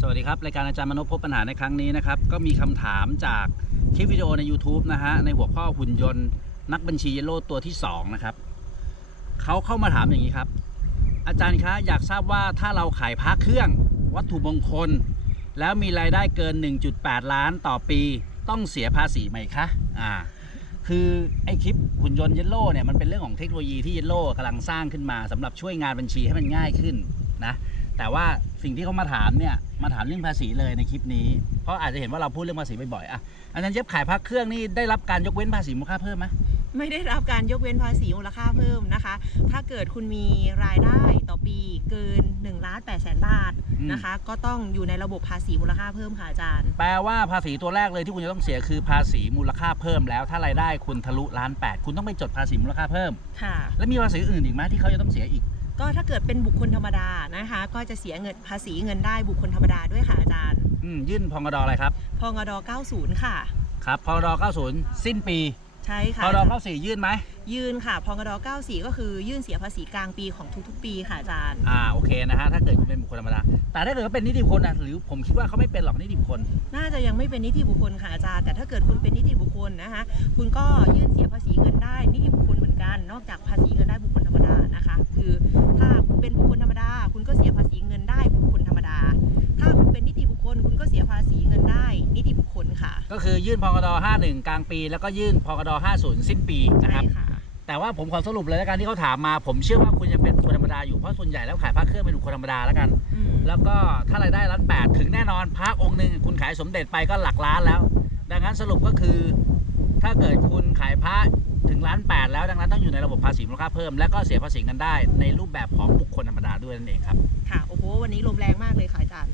สวัสดีครับ รายการอาจารย์มนพพบปัญหาในครั้งนี้นะครับ ก็มีคำถามจากคลิปวิดีโอใน YouTube นะฮะ ในหัวข้อหุ่นยนต์ นักบัญชีเยลโล่ตัวที่ 2 นะครับ เขาเข้ามาถามอย่างนี้ครับ อาจารย์คะ อยากทราบว่าถ้าเราขายพระเครื่อง วัตถุมงคล แล้วมีรายได้เกิน 1.8 ล้านต่อปีต้องเสียภาษีไหมคะ อ่า คือไอคลิปหุ่นยนต์เยลโล่เนี่ยมันเป็นเรื่องของเทคโนโลยีที่เยลโล่กำลังสร้างขึ้นมาสำหรับช่วยงานบัญชีให้มันง่ายขึ้นนะ แต่ว่าสิ่งที่เขามาถามเนี่ยมาถามเรื่องภาษีเลยในคลิปนี้เพราะอาจจะเห็นว่าเราพูดเรื่องภาษีบ่อยๆอะอาจารย์เย็บขายพระเครื่องนี่ได้รับการยกเว้นภาษีมูลค่าเพิ่มไหมไม่ได้รับการยกเว้นภาษีมูลค่าเพิ่มนะคะ ถ้าเกิดคุณมีรายได้ต่อปีเกิน1ล้าน8แสนบาทนะคะ ก็ต้องอยู่ในระบบภาษีมูลค่าเพิ่มค่ะอาจารย์ แปลว่าภาษีตัวแรกเลยที่คุณจะต้องเสียคือภาษีมูลค่าเพิ่มแล้ว ถ้ารายได้คุณทะลุล้านแปดคุณต้องไปจดภาษีมูลค่าเพิ่มค่ะ แล้วมีภาษีอื่นอีกไหมที่เขาจะต้องเสียอีก ก็ถ้าเกิดเป็นบุคคลธรรมดานะคะ ก็จะเสียเงินภาษีเงินได้บุคคลธรรมดาด้วยค่ะอาจารย์อืมยื่นพงดอะไรครับพงด90 ค่ะ ครับพงด90 สิ้นปี ใช่พค่ะงด94 ยื่นไหม ยื่นค่ะพงด94 ก็คือยื่นเสียภาษีกลางปีของทุกๆ ปีค่ะอาจารย์ อ่าโอเคนะฮะถ้าเกิดคุณเป็นบุคคลธรรมดา แต่ถ้าเกิดเขาเป็นนิติบุคคลนะหรือผมคิดว่าเขาไม่เป็นหรอกนิติบุคคล น่าจะยังไม่เป็นนิติบุคคลค่ะอาจารย์ แต่ถ้าเกิดคุณเป็นนิติบุคคลนะคะ คุณก็ยื่นเสียภาษีเงินได้นิติบุคคลเหมือนกัน นอกจากภาษีเงินได้บุคคลธรรมดานะคะ คือถ้าคุณ เป็นบุคคลธรรมดา คุณก็เสียภาษีเงินได้บุคคลธรรมดา ถ้าคุณเป็นนิติบุคคล คุณก็เสียภาษีเงินได้ นิติบุคคลค่ะ ก็คือยื่นพกด51 กลางปี แล้วก็ยื่นพกด50 สิ้นปีนะใช่ครับค่ะ แต่ว่าผมขอสรุปเลยแล้วกันที่เขาถามมา ผมเชื่อว่าคุณยังเป็นบุคคลธรรมดาอยู่เพราะส่วนใหญ่แล้วขายพระเครื่องเป็นบุคคลธรรมดาแล้วกัน อืมแล้วก็ถ้ารายได้ล้านแปดถึงแน่นอนพระองค์หนึ่งคุณขายสมเด็จไปก็หลักล้านแล้ว ดังนั้นสรุปก็คือ ถ้าเกิดคุณขายพระ ถึงล้านแปดแล้วดังนั้นต้องอยู่ในระบบภาษีมูลค่าเพิ่ม และก็เสียภาษีกันได้ในรูปแบบของบุคคลธรรมดาด้วยนั่นเองครับ ค่ะ โอ้โห วันนี้ลมแรงมากเลยค่ะอาจารย์